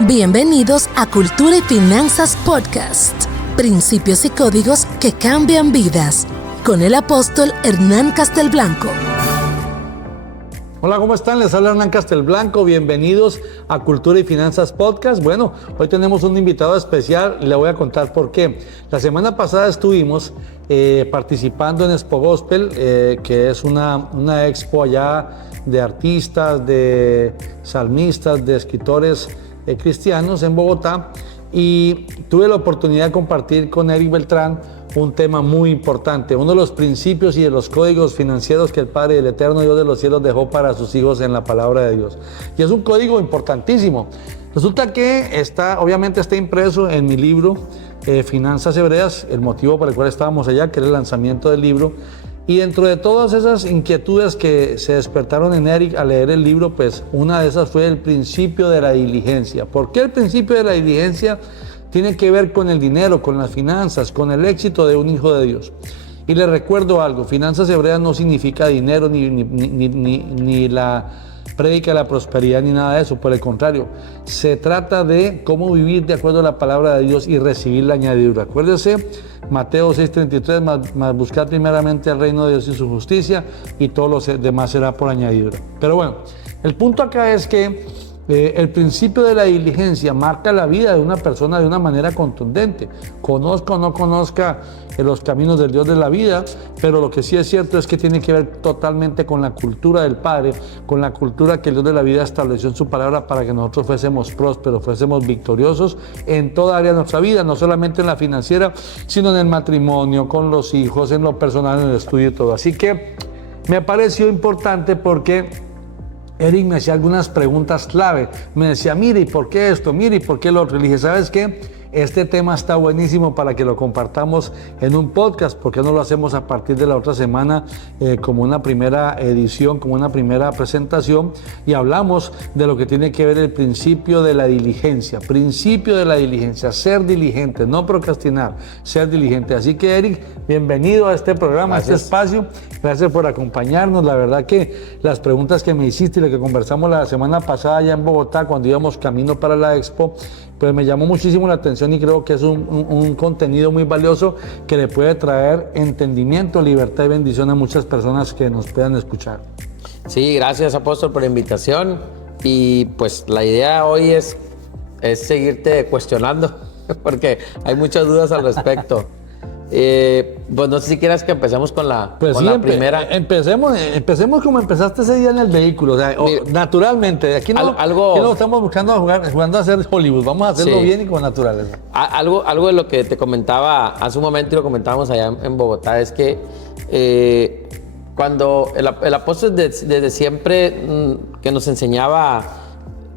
Bienvenidos a Cultura y Finanzas Podcast. Principios y códigos que cambian vidas. Con el apóstol Hernán Castelblanco. Hola, ¿cómo están? Les habla Hernán Castelblanco. Bienvenidos a Cultura y Finanzas Podcast. Bueno, hoy tenemos un invitado especial y le voy a contar por qué. La semana pasada estuvimos participando en Expo Gospel, que es una expo allá de artistas, de salmistas, de escritores cristianos en Bogotá, y tuve la oportunidad de compartir con Eric Beltrán un tema muy importante, uno de los principios y de los códigos financieros que el Padre, el Eterno Dios de los cielos, dejó para sus hijos en la palabra de Dios. Y es un código importantísimo. Resulta que obviamente está impreso en mi libro Finanzas Hebreas, el motivo por el cual estábamos allá, que era el lanzamiento del libro. Y dentro de todas esas inquietudes que se despertaron en Eric al leer el libro, pues una de esas fue el principio de la diligencia. ¿Por qué el principio de la diligencia tiene que ver con el dinero, con las finanzas, con el éxito de un hijo de Dios? Y les recuerdo algo: Finanzas Hebreas no significa dinero ni la prédica de la prosperidad ni nada de eso. Por el contrario, se trata de cómo vivir de acuerdo a la palabra de Dios y recibir la añadidura. Acuérdese, Mateo 6:33, más buscar primeramente el reino de Dios y su justicia, y todo lo demás será por añadidura. Pero bueno, el punto acá es que el principio de la diligencia marca la vida de una persona de una manera contundente. Conozca o no conozca los caminos del Dios de la vida, pero lo que sí es cierto es que tiene que ver totalmente con la cultura del Padre, con la cultura que el Dios de la vida estableció en su palabra para que nosotros fuésemos prósperos, fuésemos victoriosos en toda área de nuestra vida, no solamente en la financiera, sino en el matrimonio, con los hijos, en lo personal, en el estudio y todo. Así que me pareció importante porque Eric me hacía algunas preguntas clave. Me decía, mire, ¿y por qué esto? Mire, ¿y por qué lo otro? Le dije, ¿sabes qué? Este tema está buenísimo para que lo compartamos en un podcast. ¿Por qué no lo hacemos a partir de la otra semana como una primera edición, como una primera presentación? Y hablamos de lo que tiene que ver el principio de la diligencia. Principio de la diligencia, ser diligente, no procrastinar, ser diligente. Así que, Eric, bienvenido a este programa, Gracias. a este espacio. Gracias por acompañarnos. La verdad que las preguntas que me hiciste y lo que conversamos la semana pasada allá en Bogotá, cuando íbamos camino para la Expo, pues me llamó muchísimo la atención y creo que es un contenido muy valioso que le puede traer entendimiento, libertad y bendición a muchas personas que nos puedan escuchar. Sí, gracias, apóstol, por la invitación. Y pues la idea hoy es seguirte cuestionando, porque hay muchas dudas al respecto. Pues no sé si quieras que empecemos con la primera. Empecemos como empezaste ese día en el vehículo, o sea, naturalmente. Aquí no estamos jugando a hacer Hollywood, vamos a hacerlo bien y con naturaleza. Algo de lo que te comentaba hace un momento y lo comentábamos allá en Bogotá es que cuando el apóstol desde siempre que nos enseñaba,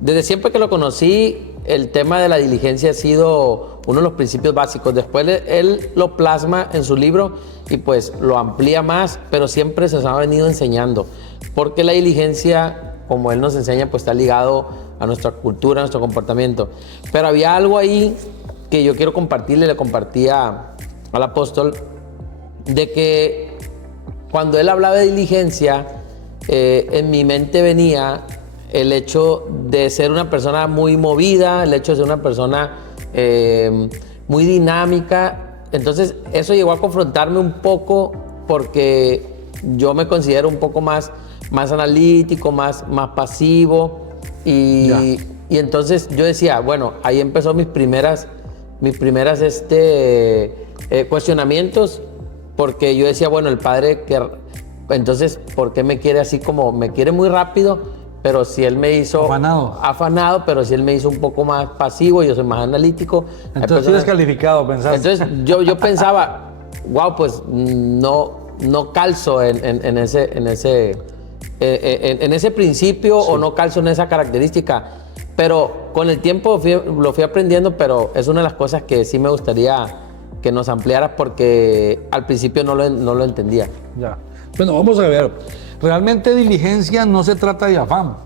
desde siempre que lo conocí, el tema de la diligencia ha sido uno de los principios básicos. Después él lo plasma en su libro y pues lo amplía más, pero siempre se nos ha venido enseñando. Porque la diligencia, como él nos enseña, pues está ligado a nuestra cultura, a nuestro comportamiento. Pero había algo ahí que yo quiero compartirle, le compartía al apóstol, de que cuando él hablaba de diligencia, en mi mente venía el hecho de ser una persona muy movida, el hecho de ser una persona muy dinámica. Entonces eso llegó a confrontarme un poco porque yo me considero un poco más analítico, más pasivo y entonces yo decía, bueno, ahí empezó mis primeras cuestionamientos, porque yo decía, bueno, el Padre, entonces, ¿por qué me quiere así como, me quiere muy rápido? Pero si él me hizo afanado, pero si él me hizo un poco más pasivo, yo soy más analítico. Entonces sí descalificado, pensaste. Entonces yo pensaba, wow, pues no calzo en ese principio, sí, o no calzo en esa característica. Pero con el tiempo lo fui aprendiendo, pero es una de las cosas que sí me gustaría que nos ampliaras, porque al principio no lo entendía. Ya. Bueno, vamos a ver. Realmente diligencia no se trata de afán,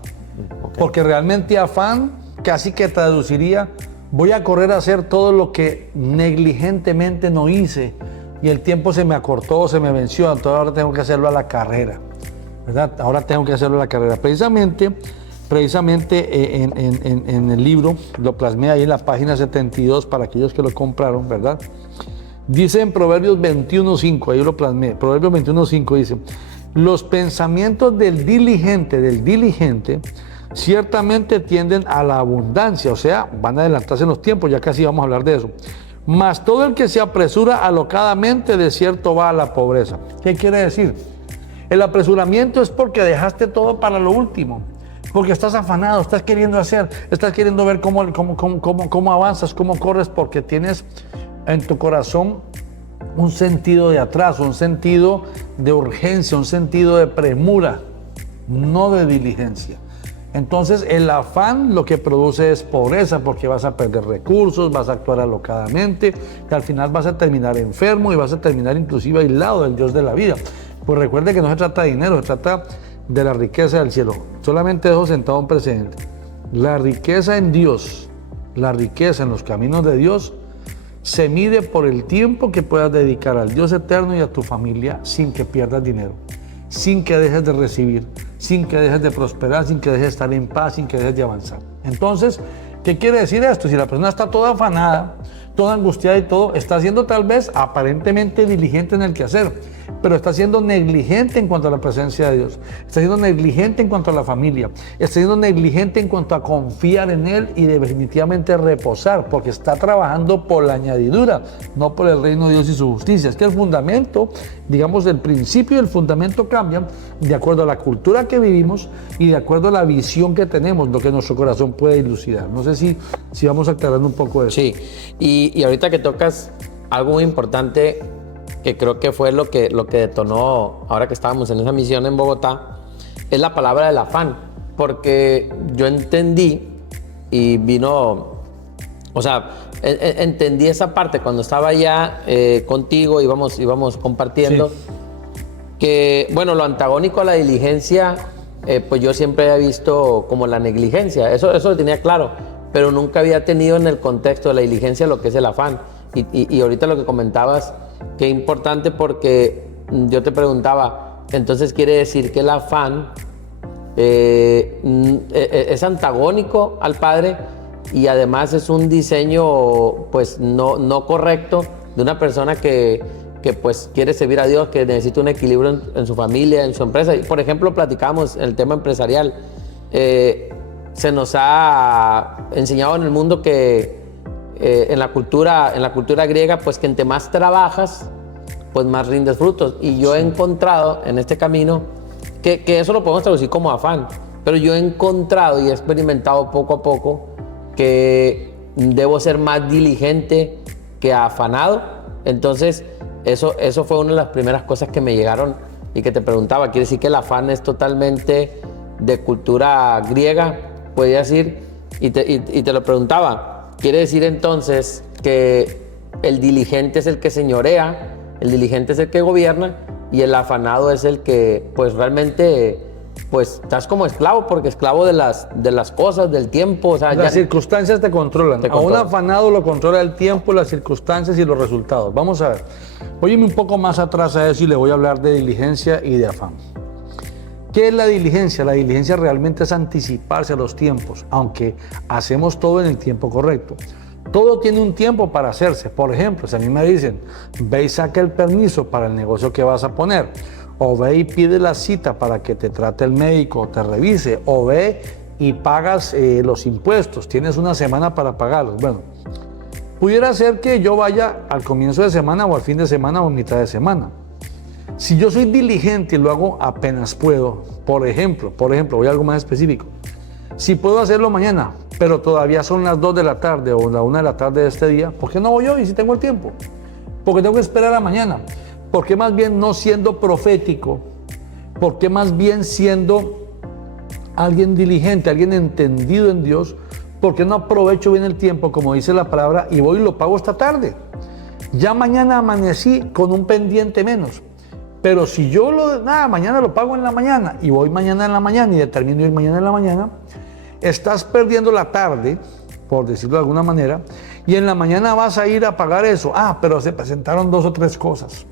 porque realmente afán casi que traduciría, voy a correr a hacer todo lo que negligentemente no hice y el tiempo se me acortó, se me venció, entonces ahora tengo que hacerlo a la carrera, ¿verdad? Ahora tengo que hacerlo a la carrera. Precisamente precisamente en el libro, lo plasmé ahí en la página 72 para aquellos que lo compraron, ¿verdad? Dice en Proverbios 21.5, ahí lo plasmé, Proverbios 21.5 dice, los pensamientos del diligente, ciertamente tienden a la abundancia, o sea, van a adelantarse en los tiempos, ya casi vamos a hablar de eso. Mas todo el que se apresura alocadamente, de cierto va a la pobreza. ¿Qué quiere decir? El apresuramiento es porque dejaste todo para lo último, porque estás afanado, estás queriendo hacer, estás queriendo ver cómo avanzas, cómo corres, porque tienes en tu corazón un sentido de atraso, un sentido de urgencia, un sentido de premura, no de diligencia. Entonces el afán lo que produce es pobreza, porque vas a perder recursos, vas a actuar alocadamente, que al final vas a terminar enfermo y vas a terminar inclusive aislado del Dios de la vida. Pues recuerde que no se trata de dinero, se trata de la riqueza del cielo. Solamente dejo sentado un precedente. La riqueza en Dios, la riqueza en los caminos de Dios, se mide por el tiempo que puedas dedicar al Dios eterno y a tu familia sin que pierdas dinero, sin que dejes de recibir, sin que dejes de prosperar, sin que dejes de estar en paz, sin que dejes de avanzar. Entonces, ¿qué quiere decir esto? Si la persona está toda afanada, toda angustiada y todo, está siendo tal vez aparentemente diligente en el quehacer, pero está siendo negligente en cuanto a la presencia de Dios, está siendo negligente en cuanto a la familia, está siendo negligente en cuanto a confiar en Él y definitivamente reposar, porque está trabajando por la añadidura, no por el reino de Dios y su justicia. Es que el fundamento, digamos, el principio y el fundamento cambian de acuerdo a la cultura que vivimos y de acuerdo a la visión que tenemos, lo que nuestro corazón puede dilucidar. No sé si vamos aclarando un poco eso. Sí, y ahorita que tocas algo muy importante, que creo que fue lo que detonó, ahora que estábamos en esa misión en Bogotá, es la palabra del afán, porque yo entendí y vino, o sea, entendí esa parte cuando estaba allá contigo, íbamos compartiendo, sí, que, bueno, lo antagónico a la diligencia, pues yo siempre había visto como la negligencia, eso lo tenía claro, pero nunca había tenido en el contexto de la diligencia lo que es el afán. Y ahorita lo que comentabas, qué importante, porque yo te preguntaba, entonces quiere decir que el afán es antagónico al Padre y además es un diseño pues no correcto de una persona que pues quiere servir a Dios, que necesita un equilibrio en su familia, en su empresa. Y, por ejemplo, platicamos el tema empresarial. Se nos ha enseñado en el mundo que en la cultura griega, pues que entre más trabajas, pues más rindes frutos. Y yo he encontrado en este camino, que eso lo podemos traducir como afán, pero yo he encontrado y he experimentado poco a poco que debo ser más diligente que afanado. Entonces, eso fue una de las primeras cosas que me llegaron y que te preguntaba. Quiere decir que el afán es totalmente de cultura griega, podría decir, y te lo preguntaba. Quiere decir entonces que el diligente es el que señorea, el diligente es el que gobierna y el afanado es el que pues realmente pues estás como esclavo, porque esclavo de las cosas, del tiempo. O sea, las circunstancias te controlan. A un afanado lo controla el tiempo, las circunstancias y los resultados. Vamos a ver. Óyeme un poco más atrás a eso y le voy a hablar de diligencia y de afán. ¿Qué es la diligencia? La diligencia realmente es anticiparse a los tiempos, aunque hacemos todo en el tiempo correcto. Todo tiene un tiempo para hacerse. Por ejemplo, si a mí me dicen, ve y saca el permiso para el negocio que vas a poner, o ve y pide la cita para que te trate el médico o te revise, o ve y pagas los impuestos, tienes una semana para pagarlos. Bueno, pudiera ser que yo vaya al comienzo de semana o al fin de semana o a mitad de semana. Si yo soy diligente y lo hago apenas puedo, por ejemplo, voy a algo más específico. Si puedo hacerlo mañana, pero todavía son las 2 de la tarde o la 1 de la tarde de este día, ¿por qué no voy hoy si tengo el tiempo? Porque tengo que esperar a mañana. ¿Por qué más bien no siendo profético? ¿Por qué más bien siendo alguien diligente, alguien entendido en Dios? ¿Por qué no aprovecho bien el tiempo, como dice la palabra, y voy y lo pago esta tarde? Ya mañana amanecí con un pendiente menos. Pero si yo mañana lo pago en la mañana y voy mañana en la mañana y determino ir mañana en la mañana, estás perdiendo la tarde, por decirlo de alguna manera, y en la mañana vas a ir a pagar eso. Pero se presentaron 2 o 3 cosas.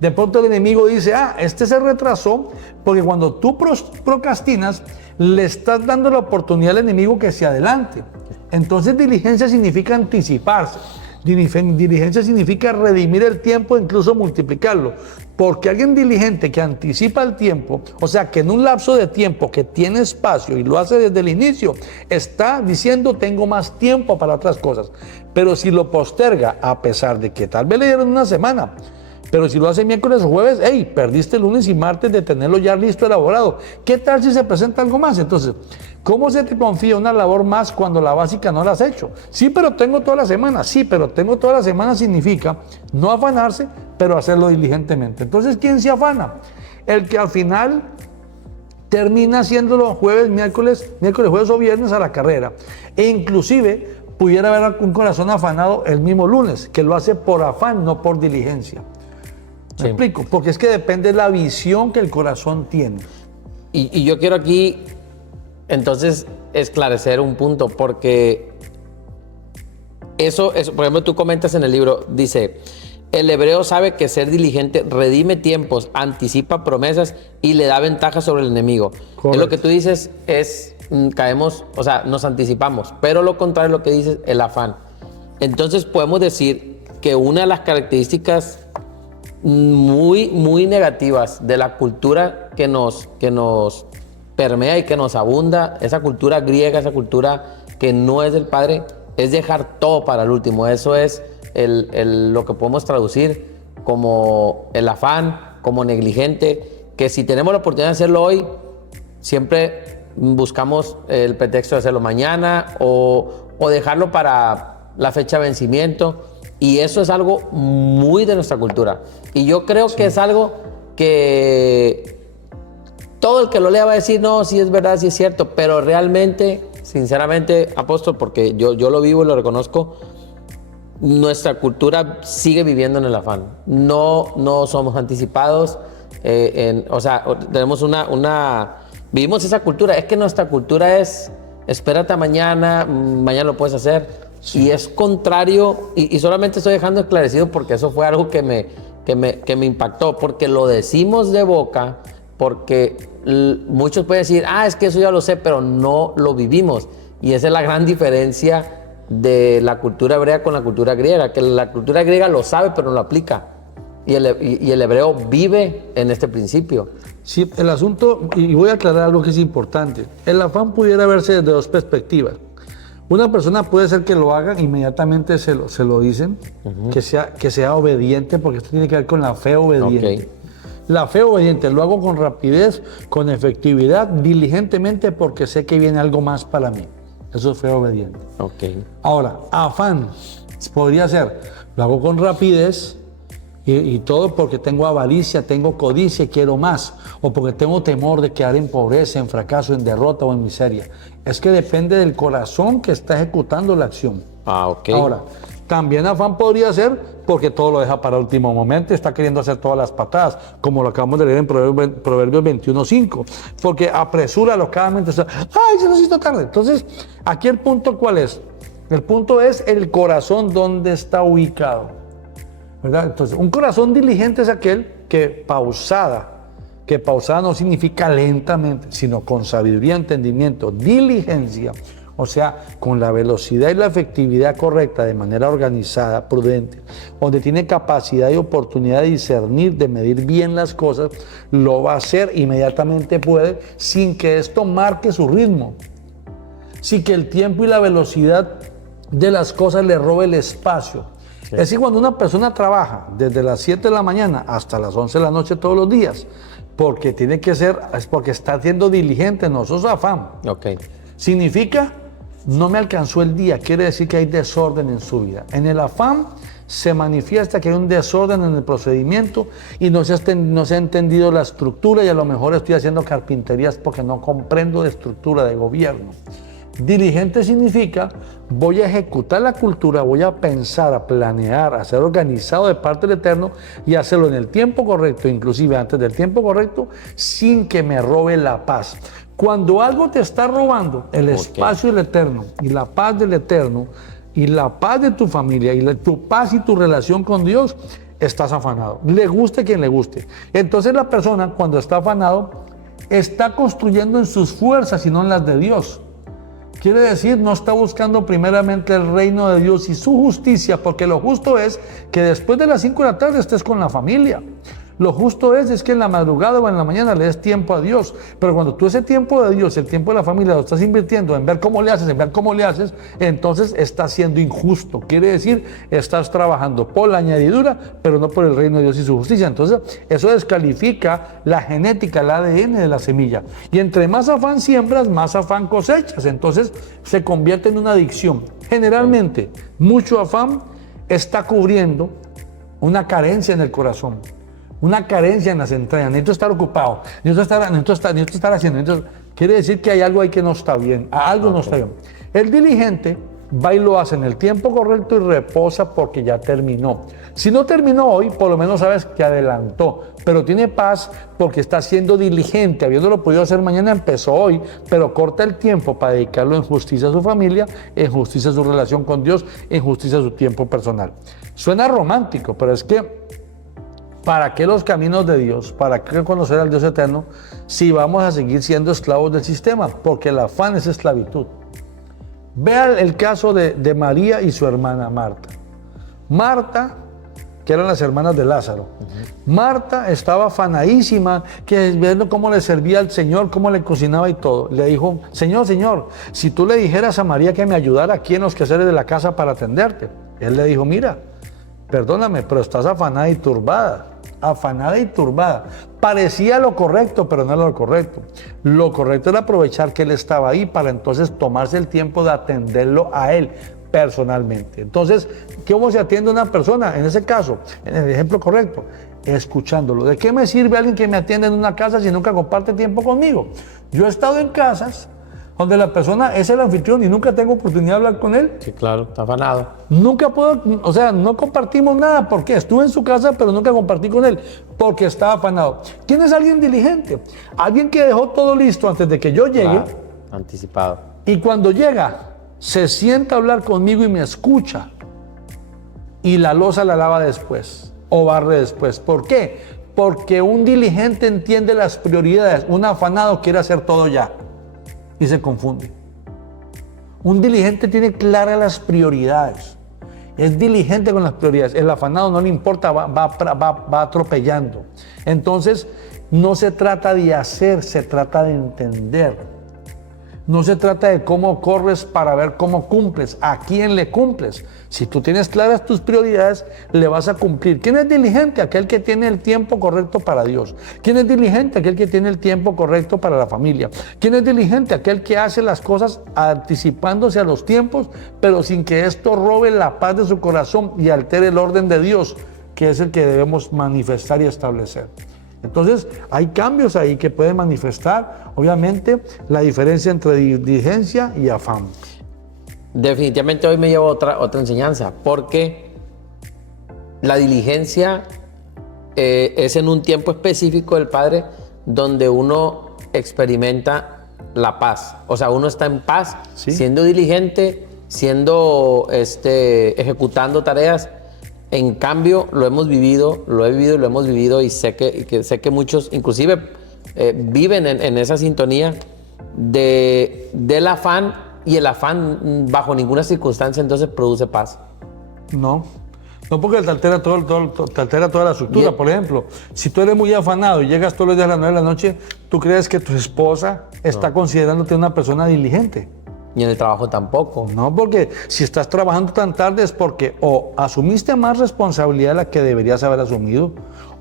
De pronto el enemigo dice, este se retrasó, porque cuando tú procrastinas, le estás dando la oportunidad al enemigo que se adelante. Entonces diligencia significa anticiparse. Diligencia significa redimir el tiempo, incluso multiplicarlo. Porque alguien diligente que anticipa el tiempo, o sea, que en un lapso de tiempo que tiene espacio y lo hace desde el inicio, está diciendo tengo más tiempo para otras cosas. Pero si lo posterga, a pesar de que tal vez le dieron una semana, pero si lo hace miércoles o jueves, perdiste lunes y martes de tenerlo ya listo, elaborado. ¿Qué tal si se presenta algo más? Entonces, ¿cómo se te confía una labor más cuando la básica no la has hecho? Sí, pero tengo toda la semana. Sí, pero tengo toda la semana significa no afanarse, pero hacerlo diligentemente. Entonces, ¿quién se afana? El que al final termina haciéndolo jueves, miércoles, jueves o viernes a la carrera. E inclusive pudiera haber un corazón afanado el mismo lunes, que lo hace por afán, no por diligencia. ¿Me explico? Porque es que depende de la visión que el corazón tiene. Y yo quiero aquí, entonces, esclarecer un punto, porque eso, por ejemplo, tú comentas en el libro, dice, el hebreo sabe que ser diligente redime tiempos, anticipa promesas y le da ventaja sobre el enemigo. Correcto. Es lo que tú dices, caemos, o sea, nos anticipamos, pero lo contrario es lo que dices, el afán. Entonces podemos decir que una de las características muy, muy negativas de la cultura que nos permea y que nos abunda, esa cultura griega, esa cultura que no es del Padre, es dejar todo para el último. Eso es lo que podemos traducir como el afán, como negligente, que si tenemos la oportunidad de hacerlo hoy, siempre buscamos el pretexto de hacerlo mañana o dejarlo para la fecha de vencimiento. Y eso es algo muy de nuestra cultura. Y yo creo que es algo que todo el que lo lea va a decir, no, sí es verdad, sí es cierto, pero realmente, sinceramente, apóstol, porque yo lo vivo y lo reconozco, nuestra cultura sigue viviendo en el afán. No somos anticipados, o sea, tenemos vivimos esa cultura. Es que nuestra cultura es, espérate a mañana lo puedes hacer. Sí. Y es contrario, y solamente estoy dejando esclarecido porque eso fue algo que me impactó, porque lo decimos de boca, porque muchos pueden decir, es que eso ya lo sé, pero no lo vivimos. Y esa es la gran diferencia de la cultura hebrea con la cultura griega, que la cultura griega lo sabe, pero no lo aplica. Y el hebreo vive en este principio. Sí, el asunto, y voy a aclarar algo que es importante, el afán pudiera verse desde dos perspectivas. Una persona puede ser que lo haga, inmediatamente se lo dicen, que sea obediente, porque esto tiene que ver con la fe obediente. Okay. La fe obediente, lo hago con rapidez, con efectividad, diligentemente, porque sé que viene algo más para mí. Eso es fe obediente. Okay. Ahora, afán podría ser, lo hago con rapidez y todo porque tengo avaricia, tengo codicia y quiero más, o porque tengo temor de quedar en pobreza, en fracaso, en derrota o en miseria. Es que depende del corazón que está ejecutando la acción. Okay. Ahora, también afán podría ser porque todo lo deja para último momento, está queriendo hacer todas las patadas, como lo acabamos de leer en Proverbios 21:5, porque apresura alocadamente, se nos hizo tarde. Entonces, aquí el punto, ¿cuál es? El punto es el corazón donde está ubicado, ¿verdad? Entonces, un corazón diligente es aquel que pausada no significa lentamente, sino con sabiduría, entendimiento, diligencia, o sea, con la velocidad y la efectividad correcta, de manera organizada, prudente, donde tiene capacidad y oportunidad de discernir, de medir bien las cosas, lo va a hacer, inmediatamente puede, sin que esto marque su ritmo, sin que el tiempo y la velocidad de las cosas le robe el espacio. Sí. Es decir, cuando una persona trabaja desde las 7 de la mañana hasta las 11 de la noche todos los días, porque tiene que ser, es porque está siendo diligente, no, eso es afán. Okay. Significa, no me alcanzó el día, quiere decir que hay desorden en su vida. En el afán se manifiesta que hay un desorden en el procedimiento y no se ha entendido la estructura, y a lo mejor estoy haciendo carpinterías porque no comprendo de estructura de gobierno. Diligente significa, voy a ejecutar la cultura, voy a pensar, a planear, a ser organizado de parte del Eterno y hacerlo en el tiempo correcto, inclusive antes del tiempo correcto, sin que me robe la paz. Cuando algo te está robando el espacio del Eterno y la paz del Eterno y la paz de tu familia y tu paz y tu relación con Dios, estás afanado. Le guste quien le guste. Entonces la persona cuando está afanado está construyendo en sus fuerzas y no en las de Dios. Quiere decir, no está buscando primeramente el reino de Dios y su justicia, porque lo justo es que después de las 5 de la tarde estés con la familia. Lo justo es que en la madrugada o en la mañana le des tiempo a Dios. Pero cuando tú ese tiempo de Dios, el tiempo de la familia, lo estás invirtiendo en ver cómo le haces, entonces estás siendo injusto. Quiere decir, estás trabajando por la añadidura, pero no por el reino de Dios y su justicia. Entonces, eso descalifica la genética, el ADN de la semilla. Y entre más afán siembras, más afán cosechas. Entonces, se convierte en una adicción. Generalmente, mucho afán está cubriendo una carencia en el corazón. Una carencia en las entrañas, necesito estar ocupado, necesito estar haciendo. Quiere decir que hay algo ahí que no está bien, algo no está bien. El diligente va y lo hace en el tiempo correcto y reposa porque ya terminó. Si no terminó hoy, por lo menos sabes que adelantó, pero tiene paz porque está siendo diligente, habiéndolo podido hacer mañana, empezó hoy, pero corta el tiempo para dedicarlo en justicia a su familia, en justicia a su relación con Dios, en justicia a su tiempo personal. Suena romántico, pero es que ¿para qué los caminos de Dios? ¿Para qué conocer al Dios eterno si vamos a seguir siendo esclavos del sistema? Porque el afán es esclavitud. Vea el caso de María y su hermana Marta. Marta, que eran las hermanas de Lázaro. Marta estaba afanadísima, que viendo cómo le servía al Señor, cómo le cocinaba y todo. Le dijo, Señor, si tú le dijeras a María que me ayudara aquí en los quehaceres de la casa para atenderte. Él le dijo, mira, perdóname, pero estás afanada y turbada. Parecía lo correcto, pero no era lo correcto. Lo correcto era aprovechar que él estaba ahí para entonces tomarse el tiempo de atenderlo a él personalmente. Entonces, ¿cómo se atiende a una persona? En ese caso, en el ejemplo correcto, escuchándolo. ¿De qué me sirve alguien que me atiende en una casa si nunca comparte tiempo conmigo? Yo he estado en casas donde la persona es el anfitrión y nunca tengo oportunidad de hablar con él. Sí, claro, está afanado. Nunca puedo, no compartimos nada. ¿Por qué? Estuve en su casa, pero nunca compartí con él, porque estaba afanado. ¿Quién es alguien diligente? Alguien que dejó todo listo antes de que yo llegue. Claro, anticipado. Y cuando llega, se sienta a hablar conmigo y me escucha. Y la loza la lava después, o barre después. ¿Por qué? Porque un diligente entiende las prioridades. Un afanado quiere hacer todo ya. Y se confunde. Un diligente tiene claras las prioridades. Es diligente con las prioridades. El afanado no le importa, va atropellando. Entonces, no se trata de hacer, se trata de entender. No se trata de cómo corres para ver cómo cumples, a quién le cumples. Si tú tienes claras tus prioridades, le vas a cumplir. ¿Quién es diligente? Aquel que tiene el tiempo correcto para Dios. ¿Quién es diligente? Aquel que tiene el tiempo correcto para la familia. ¿Quién es diligente? Aquel que hace las cosas anticipándose a los tiempos, pero sin que esto robe la paz de su corazón y altere el orden de Dios, que es el que debemos manifestar y establecer. Entonces, hay cambios ahí que pueden manifestar, obviamente, la diferencia entre diligencia y afán. Definitivamente hoy me llevo otra enseñanza, porque la diligencia es en un tiempo específico del Padre donde uno experimenta la paz. O sea, uno está en paz, ¿sí? Siendo diligente, ejecutando tareas. En cambio, lo he vivido y lo hemos vivido, y sé que muchos, inclusive, viven en esa sintonía del afán, y el afán bajo ninguna circunstancia entonces produce paz. No, porque te altera toda la estructura. Por ejemplo, si tú eres muy afanado y llegas todos los días a las 9 de la noche, ¿tú crees que tu esposa está considerándote una persona diligente? Y en el trabajo tampoco. No, porque si estás trabajando tan tarde es porque o asumiste más responsabilidad de la que deberías haber asumido,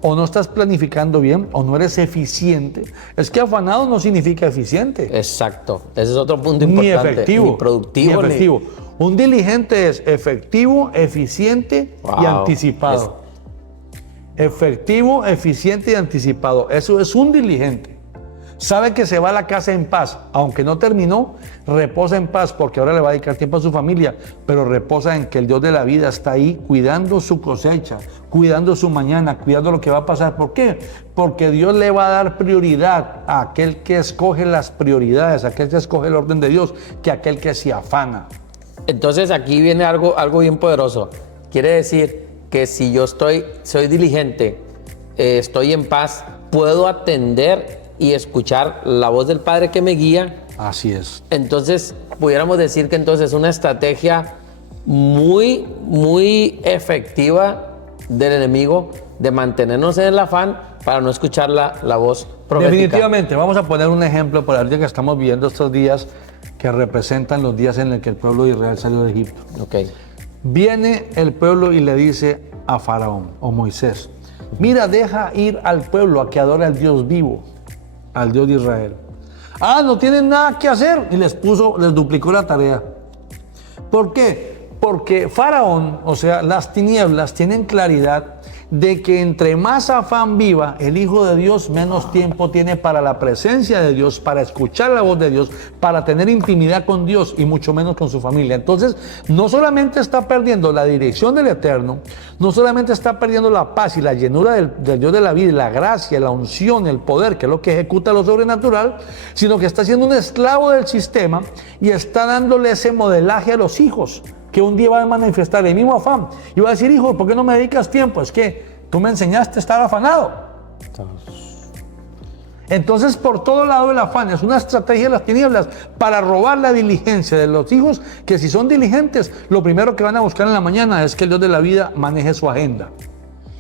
o no estás planificando bien, o no eres eficiente. Es que afanado no significa eficiente. Exacto. Ese es otro punto importante. Ni efectivo. Ni productivo. Ni efectivo. Un diligente es efectivo, eficiente y anticipado. Efectivo, eficiente y anticipado. Eso es un diligente. Sabe que se va a la casa en paz, aunque no terminó, reposa en paz porque ahora le va a dedicar tiempo a su familia, pero reposa en que el Dios de la vida está ahí cuidando su cosecha, cuidando su mañana, cuidando lo que va a pasar. ¿Por qué? Porque Dios le va a dar prioridad a aquel que escoge las prioridades, a aquel que escoge el orden de Dios, que a aquel que se afana. Entonces aquí viene algo bien poderoso. Quiere decir que si yo soy diligente, estoy en paz, puedo atender y escuchar la voz del Padre que me guía. Así es. Entonces, pudiéramos decir que entonces es una estrategia muy, muy efectiva del enemigo de mantenernos en el afán para no escuchar la voz profética. Definitivamente, vamos a poner un ejemplo por el día que estamos viviendo estos días que representan los días en los que el pueblo de Israel salió de Egipto. Okay. Viene el pueblo y le dice a Faraón o Moisés, mira, deja ir al pueblo a que adore al Dios vivo, al Dios de Israel. Ah, no tienen nada que hacer. Y les duplicó la tarea. ¿Por qué? Porque Faraón, o sea, las tinieblas, tienen claridad de que entre más afán viva el Hijo de Dios, menos tiempo tiene para la presencia de Dios, para escuchar la voz de Dios, para tener intimidad con Dios y mucho menos con su familia. Entonces, no solamente está perdiendo la dirección del Eterno, no solamente está perdiendo la paz y la llenura del Dios de la vida, la gracia, la unción, el poder, que es lo que ejecuta lo sobrenatural, sino que está siendo un esclavo del sistema y está dándole ese modelaje a los hijos, que un día va a manifestar el mismo afán y va a decir, hijo, ¿por qué no me dedicas tiempo? Es que tú me enseñaste a estar afanado. Entonces, por todo lado el afán es una estrategia de las tinieblas para robar la diligencia de los hijos, que si son diligentes, lo primero que van a buscar en la mañana es que el Dios de la vida maneje su agenda.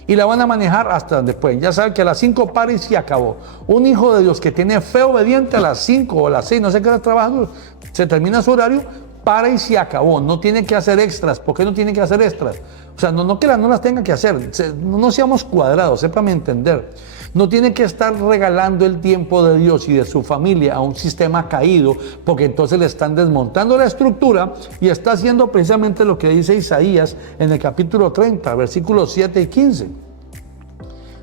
Y la van a manejar hasta después. Ya saben que a las 5 para y se acabó. Un hijo de Dios que tiene fe obediente a las 5 o a las 6, no sé qué hora trabajando, se termina su horario, para y se acabó. No tiene que hacer extras. ¿Por qué no tiene que hacer extras? O sea, no que no las tenga que hacer. No seamos cuadrados, sépame entender. No tiene que estar regalando el tiempo de Dios y de su familia a un sistema caído, porque entonces le están desmontando la estructura y está haciendo precisamente lo que dice Isaías en el capítulo 30, versículos 7 y 15.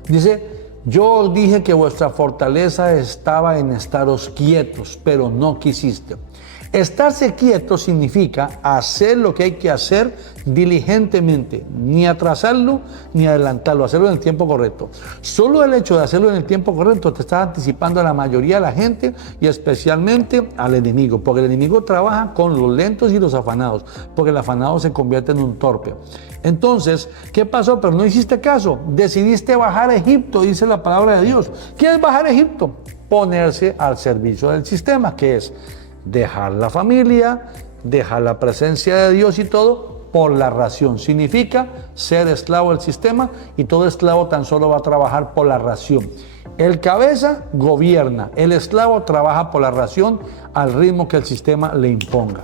Dice, yo os dije que vuestra fortaleza estaba en estaros quietos, pero no quisiste. Estarse quieto significa hacer lo que hay que hacer diligentemente, ni atrasarlo ni adelantarlo, hacerlo en el tiempo correcto. Solo el hecho de hacerlo en el tiempo correcto te está anticipando a la mayoría de la gente y especialmente al enemigo, porque el enemigo trabaja con los lentos y los afanados, porque el afanado se convierte en un torpe. Entonces, ¿qué pasó? Pero no hiciste caso, decidiste bajar a Egipto, dice la palabra de Dios. ¿Qué es bajar a Egipto? Ponerse al servicio del sistema, que es dejar la familia, dejar la presencia de Dios y todo por la ración. Significa ser esclavo del sistema y todo esclavo tan solo va a trabajar por la ración. El cabeza gobierna, el esclavo trabaja por la ración al ritmo que el sistema le imponga.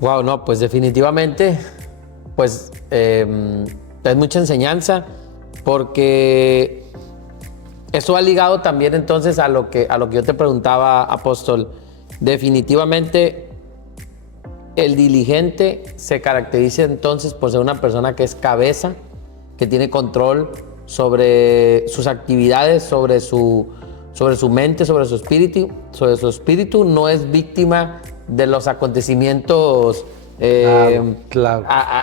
Wow, no, pues definitivamente, pues es mucha enseñanza porque eso ha ligado también entonces a lo que yo te preguntaba, Apóstol. Definitivamente el diligente se caracteriza entonces por ser una persona que es cabeza, que tiene control sobre sus actividades, sobre su mente, sobre su espíritu, no es víctima de los acontecimientos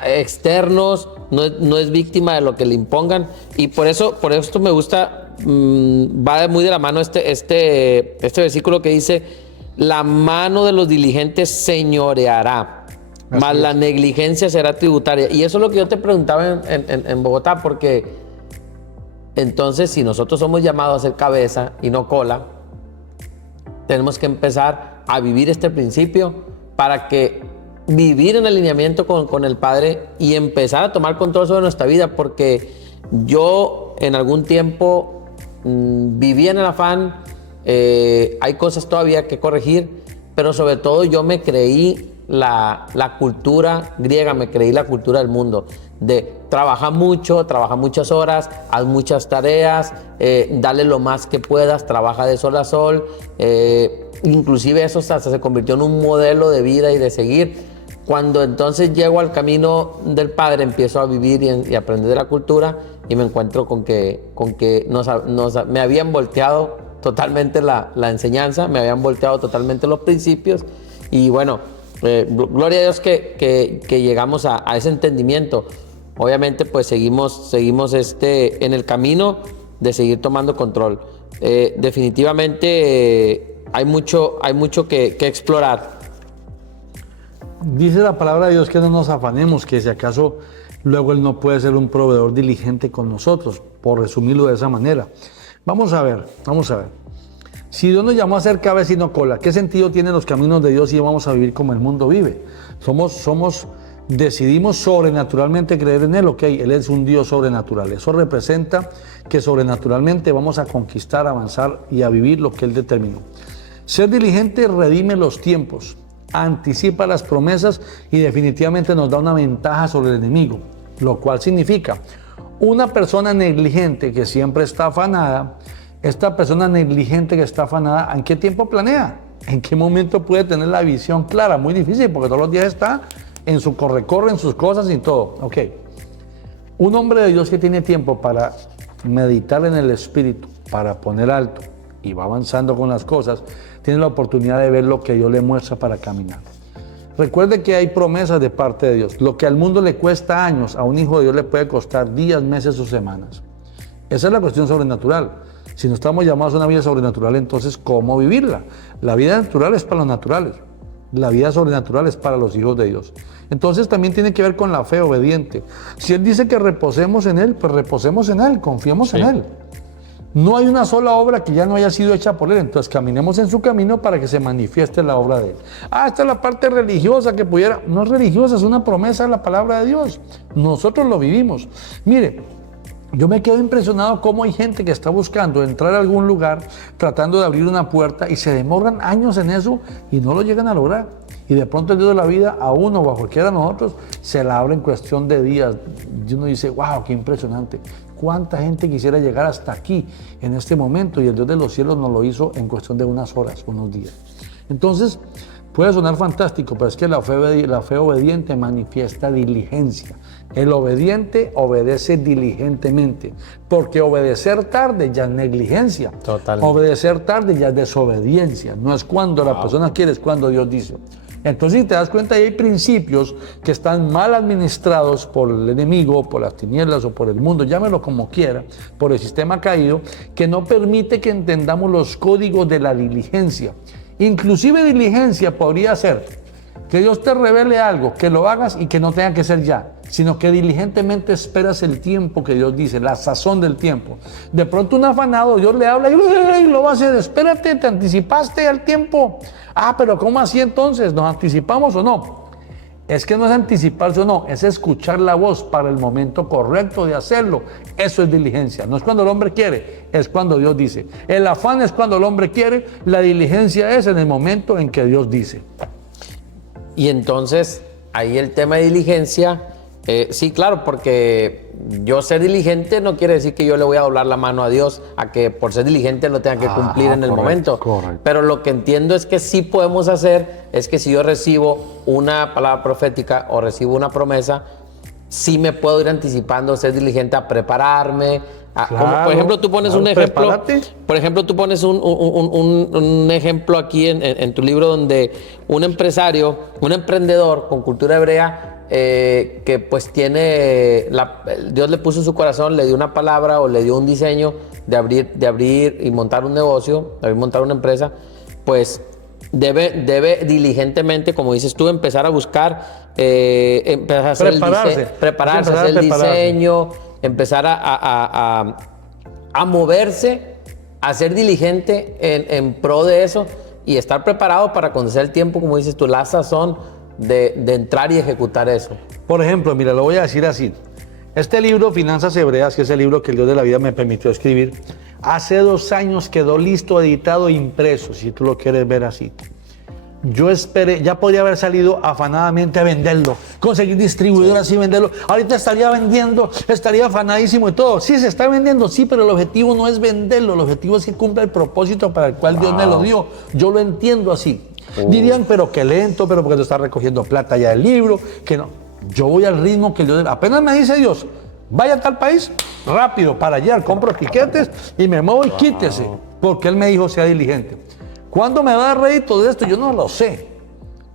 externos, no es víctima de lo que le impongan, y por esto me gusta. Va muy de la mano este versículo que dice, la mano de los diligentes señoreará, mas la negligencia será tributaria. Y eso es lo que yo te preguntaba en Bogotá, porque entonces si nosotros somos llamados a ser cabeza y no cola, tenemos que empezar a vivir este principio para que vivir en alineamiento con el Padre y empezar a tomar control sobre nuestra vida, porque yo en algún tiempo vivía en el afán, hay cosas todavía que corregir, pero sobre todo yo me creí la cultura griega, me creí la cultura del mundo, de trabaja muchas horas, haz muchas tareas, dale lo más que puedas, trabaja de sol a sol, inclusive eso hasta se convirtió en un modelo de vida y de seguir. Cuando entonces llego al camino del Padre, empiezo a vivir y aprender de la cultura y me encuentro con que me habían volteado totalmente la enseñanza, me habían volteado totalmente los principios y bueno, gloria a Dios que llegamos a ese entendimiento. Obviamente pues seguimos en el camino de seguir tomando control. Definitivamente hay mucho que explorar. Dice la palabra de Dios que no nos afanemos, que si acaso luego Él no puede ser un proveedor diligente con nosotros, por resumirlo de esa manera. Vamos a ver. Si Dios nos llamó a ser cabeza y no cola, ¿qué sentido tienen los caminos de Dios si vamos a vivir como el mundo vive? Decidimos sobrenaturalmente creer en Él, ok, Él es un Dios sobrenatural. Eso representa que sobrenaturalmente vamos a conquistar, avanzar y a vivir lo que Él determinó. Ser diligente redime los tiempos, anticipa las promesas y definitivamente nos da una ventaja sobre el enemigo, lo cual significa una persona negligente que siempre está afanada. Esta persona negligente que está afanada, ¿en qué tiempo planea? ¿En qué momento puede tener la visión clara? Muy difícil, porque todos los días está en su corre-corre, en sus cosas y todo. Ok. Un hombre de Dios que tiene tiempo para meditar en el Espíritu, para poner alto y va avanzando con las cosas, tiene la oportunidad de ver lo que Dios le muestra para caminar. Recuerde que hay promesas de parte de Dios. Lo que al mundo le cuesta años, a un hijo de Dios le puede costar días, meses o semanas. Esa es la cuestión sobrenatural. Si no estamos llamados a una vida sobrenatural, entonces, ¿cómo vivirla? La vida natural es para los naturales. La vida sobrenatural es para los hijos de Dios. Entonces también tiene que ver con la fe obediente. Si Él dice que reposemos en Él, pues reposemos en Él, confiemos en Él. No hay una sola obra que ya no haya sido hecha por Él, entonces caminemos en su camino para que se manifieste la obra de Él. Esta es la parte religiosa que pudiera. No es religiosa, es una promesa de la palabra de Dios. Nosotros lo vivimos. Mire, yo me quedo impresionado cómo hay gente que está buscando entrar a algún lugar, tratando de abrir una puerta y se demoran años en eso y no lo llegan a lograr. Y de pronto el Dios de la vida a uno o a cualquiera de nosotros se la abre en cuestión de días. Y uno dice, wow, qué impresionante. ¿Cuánta gente quisiera llegar hasta aquí en este momento? Y el Dios de los cielos nos lo hizo en cuestión de unas horas, unos días. Entonces, puede sonar fantástico, pero es que la fe obediente manifiesta diligencia. El obediente obedece diligentemente, porque obedecer tarde ya es negligencia. Totalmente. Obedecer tarde ya es desobediencia. No es cuando la persona quiere, es cuando Dios dice. Entonces, si te das cuenta, hay principios que están mal administrados por el enemigo, por las tinieblas o por el mundo, llámelo como quiera, por el sistema caído, que no permite que entendamos los códigos de la diligencia. Inclusive diligencia podría ser que Dios te revele algo, que lo hagas y que no tenga que ser ya, sino que diligentemente esperas el tiempo que Dios dice, la sazón del tiempo. De pronto un afanado, Dios le habla y lo va a hacer, espérate, te anticipaste al tiempo. Pero ¿cómo así entonces? ¿Nos anticipamos o no? Es que no es anticiparse o no, es escuchar la voz para el momento correcto de hacerlo. Eso es diligencia. No es cuando el hombre quiere, es cuando Dios dice. El afán es cuando el hombre quiere, la diligencia es en el momento en que Dios dice. Y entonces, ahí el tema de diligencia, sí, claro, porque yo ser diligente no quiere decir que yo le voy a doblar la mano a Dios a que por ser diligente lo tenga que cumplir en el momento. Correcto. Pero lo que entiendo es que sí podemos hacer es que si yo recibo una palabra profética o recibo una promesa, sí me puedo ir anticipando, ser diligente a prepararme. Como, por ejemplo, tú pones un ejemplo. Prepárate. Por ejemplo, tú pones un ejemplo aquí en tu libro donde un empresario, un emprendedor con cultura hebrea, que pues Dios le puso en su corazón, le dio una palabra o le dio un diseño de abrir y montar un negocio, de montar una empresa, pues debe diligentemente, como dices tú, empezar a buscar, empezar a hacer prepararse, hacer el diseño, empezar a moverse, a ser diligente en pro de eso y estar preparado para cuando sea el tiempo, como dices tú, la sazón de entrar y ejecutar eso. Por ejemplo, mira, lo voy a decir así. Este libro, Finanzas Hebreas, que es el libro que el Dios de la vida me permitió escribir, hace 2 años quedó listo, editado, impreso, si tú lo quieres ver así. Yo esperé, ya podría haber salido afanadamente a venderlo, conseguir distribuidoras y venderlo. Ahorita estaría vendiendo, estaría afanadísimo y todo. Sí, se está vendiendo, sí, pero el objetivo no es venderlo, el objetivo es que cumpla el propósito para el cual Dios me lo dio. Yo lo entiendo así. Dirían, pero qué lento, pero porque tú estás recogiendo plata ya del libro, que no. Yo voy al ritmo que Dios, apenas me dice Dios, vaya a tal país, rápido, para allá, compro tiquetes y me muevo y quítese, porque Él me dijo sea diligente. ¿Cuándo me va a dar rédito de esto? Yo no lo sé.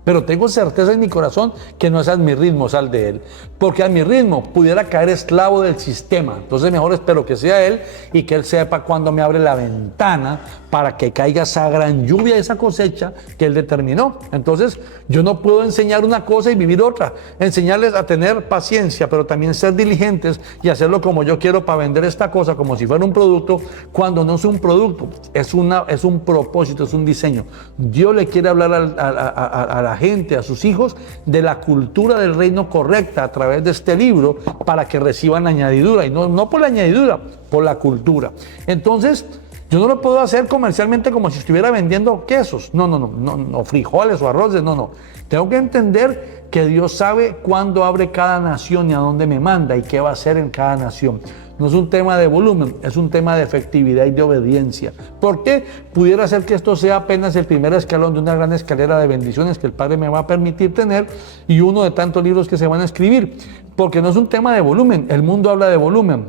pero tengo certeza en mi corazón que no es a mi ritmo, es al de Él. Porque a mi ritmo pudiera caer esclavo del sistema. Entonces mejor espero que sea Él y que Él sepa cuándo me abre la ventana para que caiga esa gran lluvia, esa cosecha que Él determinó. Entonces yo no puedo enseñar una cosa y vivir otra. Enseñarles a tener paciencia, pero también ser diligentes y hacerlo como yo quiero para vender esta cosa como si fuera un producto, cuando no es un producto, es un propósito, es un diseño. Dios le quiere hablar a la gente, a sus hijos, de la cultura del reino correcta a través de este libro para que reciban añadidura, y no por la añadidura, por la cultura. Entonces, yo no lo puedo hacer comercialmente como si estuviera vendiendo quesos, no, frijoles o arroces, no. Tengo que entender que Dios sabe cuándo abre cada nación y a dónde me manda y qué va a hacer en cada nación. No es un tema de volumen, es un tema de efectividad y de obediencia. ¿Por qué? Pudiera ser que esto sea apenas el primer escalón de una gran escalera de bendiciones que el Padre me va a permitir tener y uno de tantos libros que se van a escribir. Porque no es un tema de volumen, el mundo habla de volumen.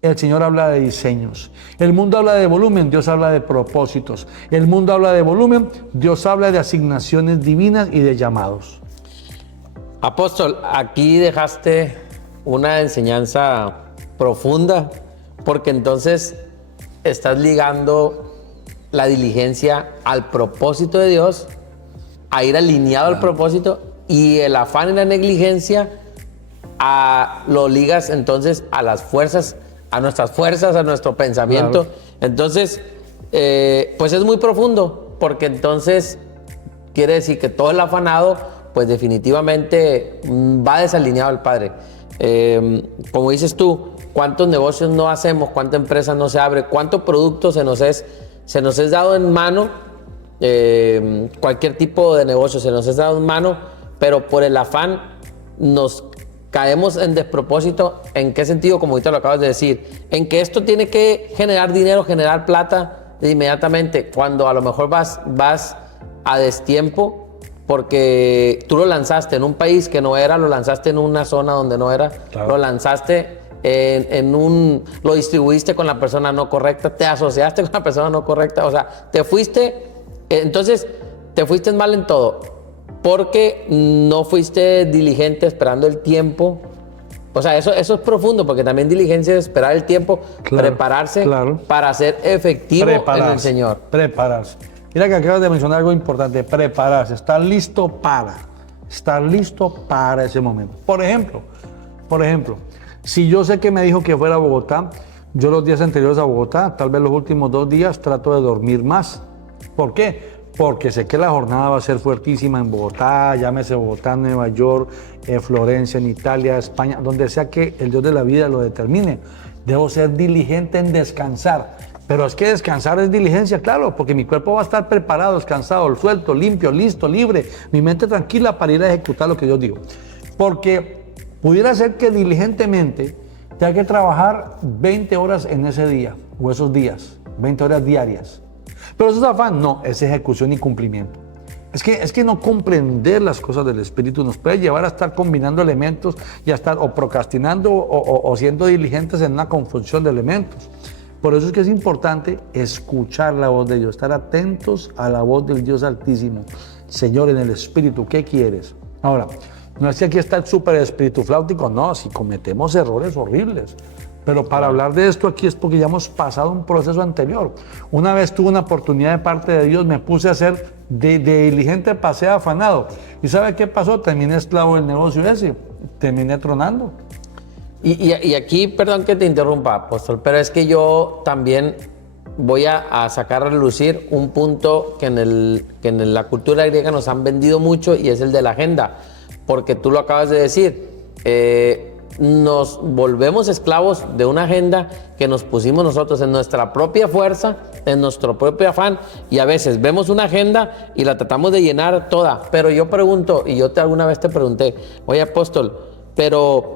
El Señor habla de diseños. El mundo habla de volumen, Dios habla de propósitos. El mundo habla de volumen, Dios habla de asignaciones divinas y de llamados. Apóstol, aquí dejaste una enseñanza profunda, porque entonces estás ligando la diligencia al propósito de Dios, a ir alineado al propósito, y el afán y la negligencia lo ligas entonces a las fuerzas, a nuestras fuerzas, a nuestro pensamiento. Claro. Entonces, pues es muy profundo, porque entonces quiere decir que todo el afanado, pues definitivamente va desalineado al Padre. Como dices tú, ¿cuántos negocios no hacemos? ¿Cuánta empresa no se abre? ¿Cuánto producto se nos es dado en mano? Cualquier tipo de negocio se nos es dado en mano, pero por el afán nos caemos en despropósito. ¿En qué sentido? Como ahorita lo acabas de decir, en que esto tiene que generar dinero, generar plata inmediatamente, cuando a lo mejor vas a destiempo, porque tú lo lanzaste en un país que no era, lo lanzaste en una zona donde no era, claro. Lo lanzaste lo distribuiste con la persona no correcta, te asociaste con la persona no correcta, o sea, te fuiste mal en todo, porque no fuiste diligente esperando el tiempo. O sea, eso es profundo, porque también diligencia es esperar el tiempo, claro, prepararse, claro, para ser efectivo en el Señor. Prepararse. Mira que acabas de mencionar algo importante, prepararse, estar listo para ese momento. Por ejemplo, si yo sé que me dijo que fuera a Bogotá, yo los días anteriores a Bogotá, tal vez los últimos 2 días, trato de dormir más. ¿Por qué? Porque sé que la jornada va a ser fuertísima en Bogotá, llámese Bogotá, Nueva York, Florencia, en Italia, España, donde sea que el Dios de la vida lo determine. Debo ser diligente en descansar. Pero es que descansar es diligencia, claro, porque mi cuerpo va a estar preparado, descansado, suelto, limpio, listo, libre, mi mente tranquila para ir a ejecutar lo que Dios dijo. Porque pudiera ser que diligentemente tenga que trabajar 20 horas en ese día o esos días, 20 horas diarias. Pero eso es afán, no, es ejecución y cumplimiento. Es que no comprender las cosas del Espíritu nos puede llevar a estar combinando elementos y a estar o procrastinando o siendo diligentes en una confusión de elementos. Por eso es que es importante escuchar la voz de Dios, estar atentos a la voz del Dios Altísimo. Señor, en el Espíritu, ¿qué quieres? Ahora, no es que aquí está el súper espíritu flautico, no, si cometemos errores horribles. Pero para hablar de esto aquí es porque ya hemos pasado un proceso anterior. Una vez tuve una oportunidad de parte de Dios, me puse a hacer de diligente, pasé afanado. ¿Y sabe qué pasó? Terminé esclavo del negocio ese, terminé tronando. Y aquí, perdón que te interrumpa, apóstol, pero es que yo también voy a sacar a relucir un punto que en la cultura griega nos han vendido mucho, y es el de la agenda, porque tú lo acabas de decir, nos volvemos esclavos de una agenda que nos pusimos nosotros en nuestra propia fuerza, en nuestro propio afán, y a veces vemos una agenda y la tratamos de llenar toda. Pero yo pregunto, y yo alguna vez te pregunté, oye, apóstol, pero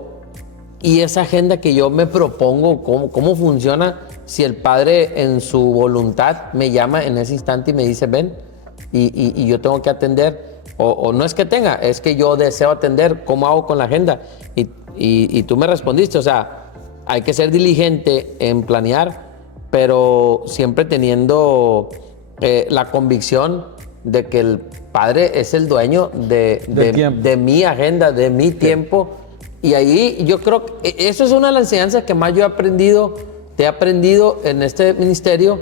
¿y esa agenda que yo me propongo, cómo funciona si el Padre en su voluntad me llama en ese instante y me dice ven, y yo tengo que atender? O no es que tenga, es que yo deseo atender. ¿Cómo hago con la agenda? Y tú me respondiste, o sea, hay que ser diligente en planear, pero siempre teniendo la convicción de que el padre es el dueño de mi agenda, de mi tiempo. Y ahí yo creo que eso es una de las enseñanzas que más yo he aprendido en este ministerio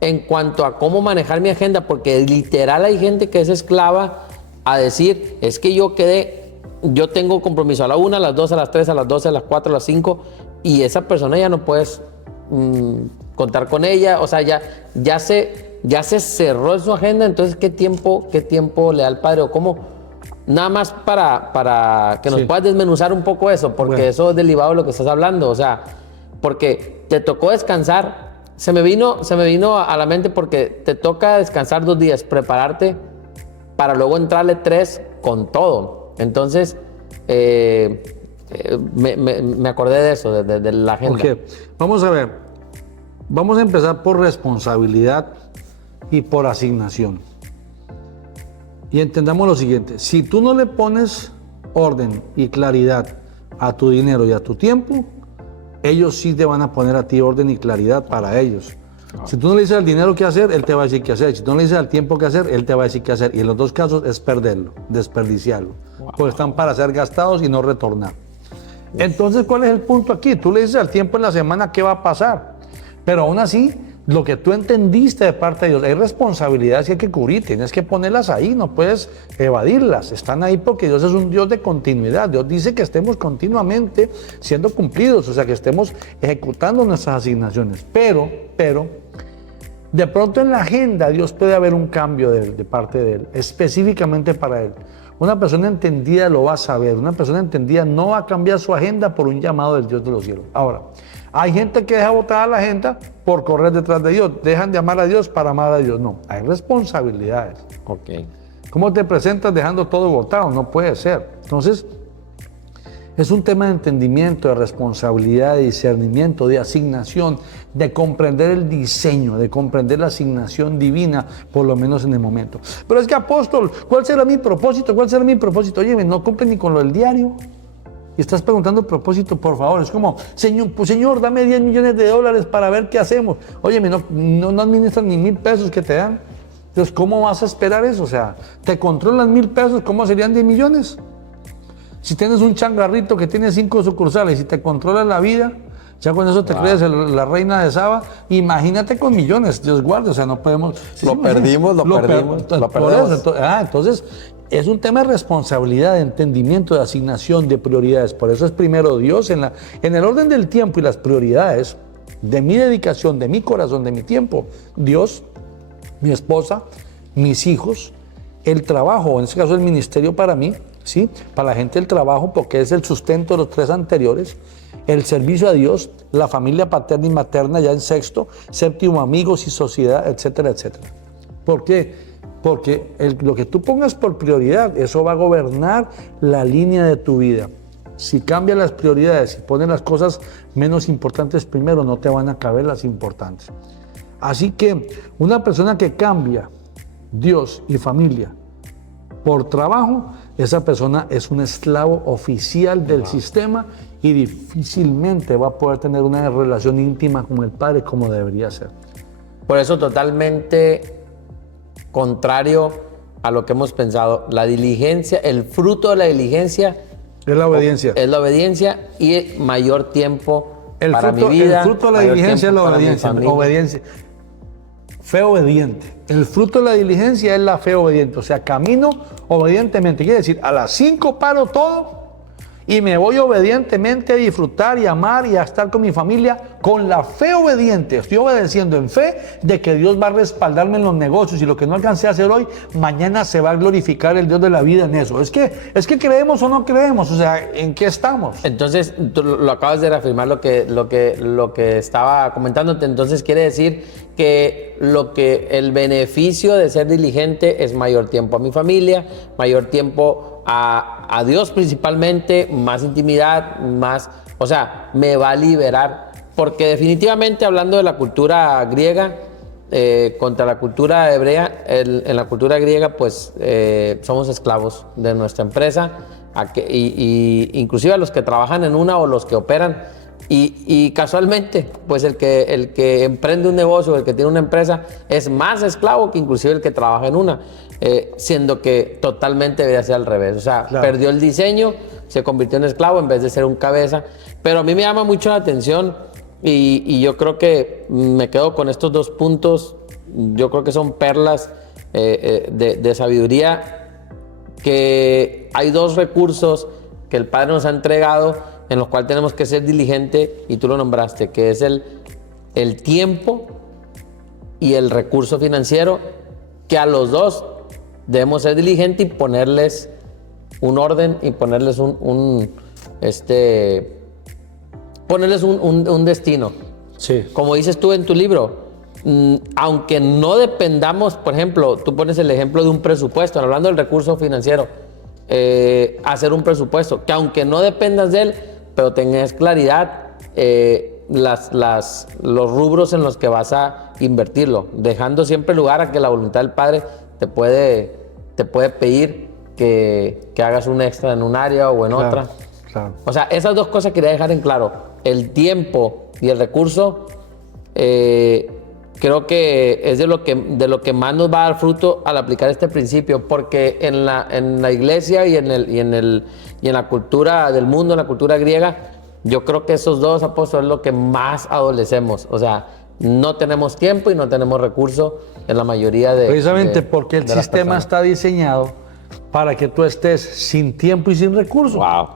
en cuanto a cómo manejar mi agenda, porque literal hay gente que es esclava a decir, es que yo tengo compromiso a la 1, a las 2, a las 3, a las 12, a las 4, a las 5, y esa persona ya no puedes contar con ella, o sea, ya se cerró en su agenda. Entonces, ¿qué tiempo le da al padre? O cómo, nada más para que nos puedas desmenuzar un poco eso, porque eso es derivado de lo que estás hablando, o sea, porque te tocó descansar. Se me vino a la mente porque te toca descansar 2 días, prepararte para luego entrarle 3 con todo. Entonces, me acordé de eso, de la agenda. Ok, vamos a ver. Vamos a empezar por responsabilidad y por asignación. Y entendamos lo siguiente: si tú no le pones orden y claridad a tu dinero y a tu tiempo, ellos sí te van a poner a ti orden y claridad para ellos. Si tú no le dices al dinero qué hacer, él te va a decir qué hacer. Si tú no le dices al tiempo qué hacer, él te va a decir qué hacer. Y en los 2 casos es perderlo, desperdiciarlo. Porque están para ser gastados y no retornar. Entonces, ¿cuál es el punto aquí? Tú le dices al tiempo en la semana qué va a pasar. Pero aún así, lo que tú entendiste de parte de Dios, hay responsabilidades que hay que cubrir, tienes que ponerlas ahí, no puedes evadirlas, están ahí porque Dios es un Dios de continuidad. Dios dice que estemos continuamente siendo cumplidos, o sea, que estemos ejecutando nuestras asignaciones, pero, de pronto en la agenda Dios puede haber un cambio de parte de Él, específicamente para Él. Una persona entendida lo va a saber, una persona entendida no va a cambiar su agenda por un llamado del Dios de los cielos. Ahora, hay gente que deja botada la agenda por correr detrás de Dios. Dejan de amar a Dios para amar a Dios. No, hay responsabilidades. Okay. ¿Cómo te presentas dejando todo botado? No puede ser. Entonces, es un tema de entendimiento, de responsabilidad, de discernimiento, de asignación, de comprender el diseño, de comprender la asignación divina, por lo menos en el momento. Pero es que, apóstol, ¿cuál será mi propósito? ¿Cuál será mi propósito? Oye, no cumple ni con lo del diario. Y estás preguntando el propósito, por favor. Es como, señor, dame 10 millones de dólares para ver qué hacemos. Oye, no administran ni 1,000 pesos que te dan. Entonces, ¿cómo vas a esperar eso? O sea, te controlan 1,000 pesos, ¿cómo serían 10 millones? Si tienes un changarrito que tiene 5 sucursales y te controla la vida, ya con eso te crees la reina de Saba, imagínate con millones, Dios guarde, o sea, no podemos... Lo perdimos. Entonces, es un tema de responsabilidad, de entendimiento, de asignación, de prioridades. Por eso es primero Dios en el orden del tiempo y las prioridades de mi dedicación, de mi corazón, de mi tiempo. Dios, mi esposa, mis hijos, el trabajo, en este caso el ministerio para mí, ¿sí? Para la gente el trabajo, porque es el sustento de los 3 anteriores, el servicio a Dios, la familia paterna y materna ya en 6º, 7º, amigos y sociedad, etcétera, etcétera. ¿Por qué? Porque lo que tú pongas por prioridad, eso va a gobernar la línea de tu vida. Si cambias las prioridades y pones las cosas menos importantes primero, no te van a caber las importantes. Así que una persona que cambia Dios y familia por trabajo, esa persona es un esclavo oficial del sistema y difícilmente va a poder tener una relación íntima con el Padre como debería ser. Por eso totalmente contrario a lo que hemos pensado. La diligencia, el fruto de la diligencia es la obediencia. Es la obediencia y mayor tiempo para mi vida. El fruto de la diligencia es la obediencia. Fe obediente. El fruto de la diligencia es la fe obediente. O sea, camino obedientemente. Quiere decir, a las 5 paro todo y me voy obedientemente a disfrutar y amar y a estar con mi familia con la fe obediente. Estoy obedeciendo en fe de que Dios va a respaldarme en los negocios y lo que no alcancé a hacer hoy, mañana se va a glorificar el Dios de la vida en eso. Es que creemos o no creemos, o sea, ¿en qué estamos? Entonces, tú lo acabas de reafirmar lo que estaba comentándote. Entonces, quiere decir que el beneficio de ser diligente es mayor tiempo a mi familia, mayor tiempo a Dios principalmente, más intimidad, más, o sea, me va a liberar. Porque definitivamente, hablando de la cultura griega, contra la cultura hebrea, en la cultura griega, pues somos esclavos de nuestra empresa, y inclusive a los que trabajan en una o los que operan. Y casualmente, pues el que emprende un negocio, el que tiene una empresa, es más esclavo que inclusive el que trabaja en una, siendo que totalmente debería ser al revés. O sea, claro, perdió el diseño, se convirtió en esclavo en vez de ser un cabeza. Pero a mí me llama mucho la atención y yo creo que me quedo con estos 2 puntos. Yo creo que son perlas de sabiduría, que hay 2 recursos que el Padre nos ha entregado, en los cuales tenemos que ser diligentes, y tú lo nombraste, que es el tiempo y el recurso financiero, que a los 2 debemos ser diligentes y ponerles un orden y ponerles un destino. Sí. Como dices tú en tu libro, aunque no dependamos, por ejemplo, tú pones el ejemplo de un presupuesto, hablando del recurso financiero, hacer un presupuesto, que aunque no dependas de él, pero tengas claridad los rubros en los que vas a invertirlo, dejando siempre lugar a que la voluntad del Padre te puede pedir que hagas un extra en un área o en otra. Claro. O sea, esas 2 cosas quería dejar en claro, el tiempo y el recurso. Creo que es de lo que más nos va a dar fruto al aplicar este principio, porque en la iglesia y en la cultura del mundo, en la cultura griega, yo creo que esos 2, apóstoles, es lo que más adolecemos. O sea, no tenemos tiempo y no tenemos recursos en la mayoría de... Precisamente porque el sistema está diseñado para que tú estés sin tiempo y sin recursos. Wow.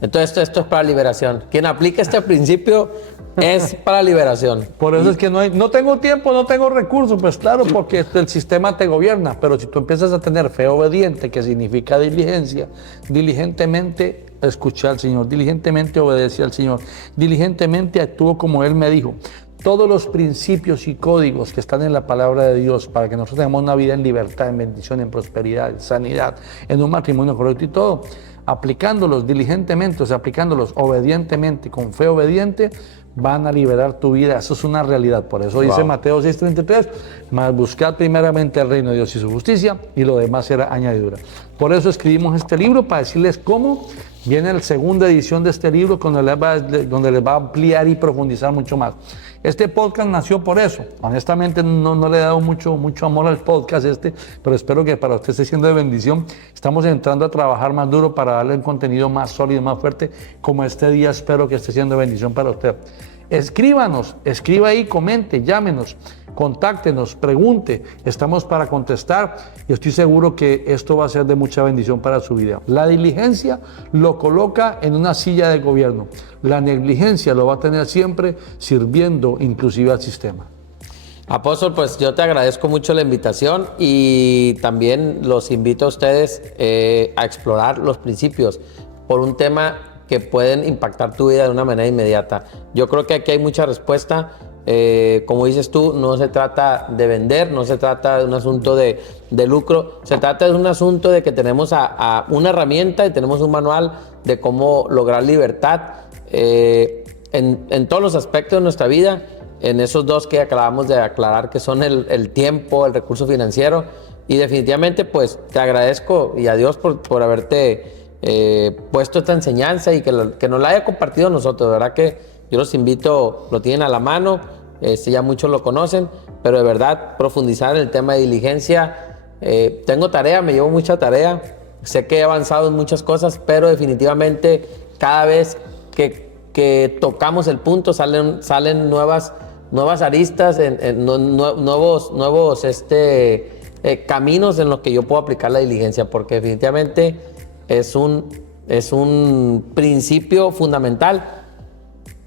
Entonces esto es para liberación. Quien aplica este principio es para liberación. Por eso es que no tengo tiempo, no tengo recursos. Pues claro, porque el sistema te gobierna. Pero si tú empiezas a tener fe obediente, que significa diligencia, diligentemente escuché al Señor, diligentemente obedecí al Señor, diligentemente actúo como Él me dijo. Todos los principios y códigos que están en la palabra de Dios para que nosotros tengamos una vida en libertad, en bendición, en prosperidad, en sanidad, en un matrimonio correcto y todo, aplicándolos diligentemente, o sea, aplicándolos obedientemente, con fe obediente, van a liberar tu vida. Eso es una realidad. Por eso dice Mateo 6:33, mas buscad primeramente el reino de Dios y su justicia, y lo demás será añadidura. Por eso escribimos este libro, para decirles cómo viene la segunda edición de este libro, donde les va a ampliar y profundizar mucho más. Este podcast nació por eso. Honestamente no le he dado mucho amor al podcast pero espero que para usted esté siendo de bendición. Estamos entrando a trabajar más duro para darle un contenido más sólido, más fuerte, como este día espero que esté siendo de bendición para usted. Escríbanos, escriba ahí, comente, llámenos, contáctenos, pregunte. Estamos para contestar y estoy seguro que esto va a ser de mucha bendición para su vida. La diligencia lo coloca en una silla de gobierno. La negligencia lo va a tener siempre sirviendo inclusive al sistema. Apóstol, pues yo te agradezco mucho la invitación y también los invito a ustedes a explorar los principios por un tema que pueden impactar tu vida de una manera inmediata. Yo creo que aquí hay mucha respuesta. Como dices tú, no se trata de vender, no se trata de un asunto de lucro, se trata de un asunto de que tenemos a una herramienta y tenemos un manual de cómo lograr libertad en todos los aspectos de nuestra vida, en esos 2 que acabamos de aclarar, que son el tiempo, el recurso financiero. Y definitivamente pues te agradezco y a Dios por haberte puesto esta enseñanza y que nos la haya compartido a nosotros. De verdad que yo los invito, lo tienen a la mano, ya muchos lo conocen, pero de verdad profundizar en el tema de diligencia. Tengo tarea, me llevo mucha tarea, sé que he avanzado en muchas cosas, pero definitivamente cada vez que tocamos el punto salen nuevas aristas, nuevos caminos en los que yo puedo aplicar la diligencia, porque definitivamente es un principio fundamental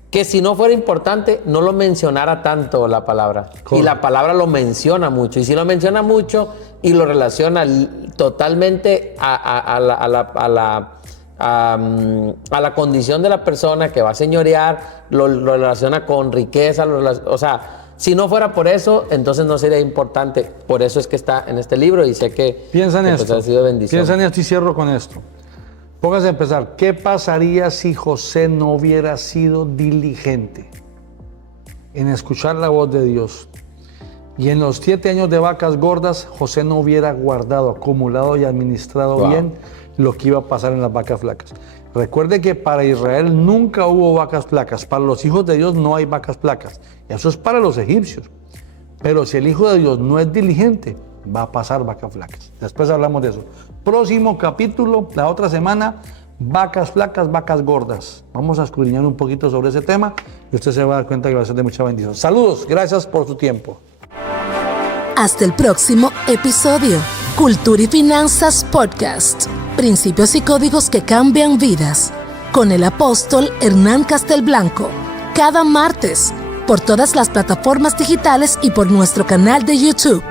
que si no fuera importante no lo mencionara tanto la palabra. Y la palabra lo menciona mucho, y si lo menciona mucho y lo relaciona totalmente a la condición de la persona que va a señorear, lo relaciona con riqueza, o sea, si no fuera por eso, entonces no sería importante. Por eso es que está en este libro y sé que piensa en esto, ha sido bendición. Piensa en esto y cierro con esto. Póngase a empezar. ¿Qué pasaría si José no hubiera sido diligente en escuchar la voz de Dios, y en los 7 años de vacas gordas, José no hubiera guardado, acumulado y administrado bien lo que iba a pasar en las vacas flacas. Recuerde que para Israel nunca hubo vacas flacas. Para los hijos de Dios no hay vacas flacas. Eso es para los egipcios. Pero si el hijo de Dios no es diligente, va a pasar vacas flacas. Después hablamos de eso. Próximo capítulo, la otra semana, vacas flacas, vacas gordas. Vamos a escudriñar un poquito sobre ese tema y usted se va a dar cuenta que va a ser de mucha bendición. Saludos, gracias por su tiempo. Hasta el próximo episodio. Cultura y Finanzas Podcast. Principios y códigos que cambian vidas. Con el apóstol Hernán Castelblanco. Cada martes, por todas las plataformas digitales y por nuestro canal de YouTube.